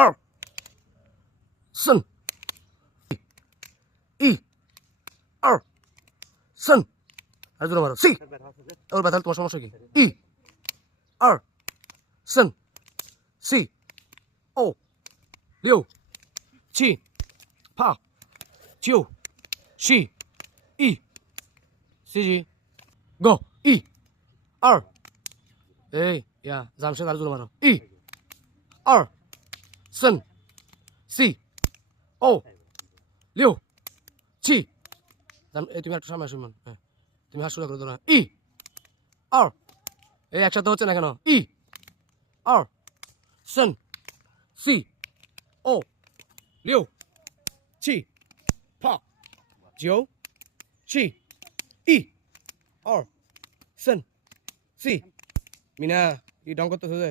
二三一二三，还是জোরে মারো সি। এবার ব্যথা তোমার সমস্যা কি? ই আর三四五六七八九十一十go 一二এই ইয়া জামশেদ আর জোরে মারো ই আর三四五六七তুমি একটু সামনে আসো ইমন হ্যাঁ তুমি হাত সোজা করে ধরো ই আর এই একসাথে হচ্ছে না কেন ই আর三四五六七八九十一二三四মিনা কি ঢং করতেছো যে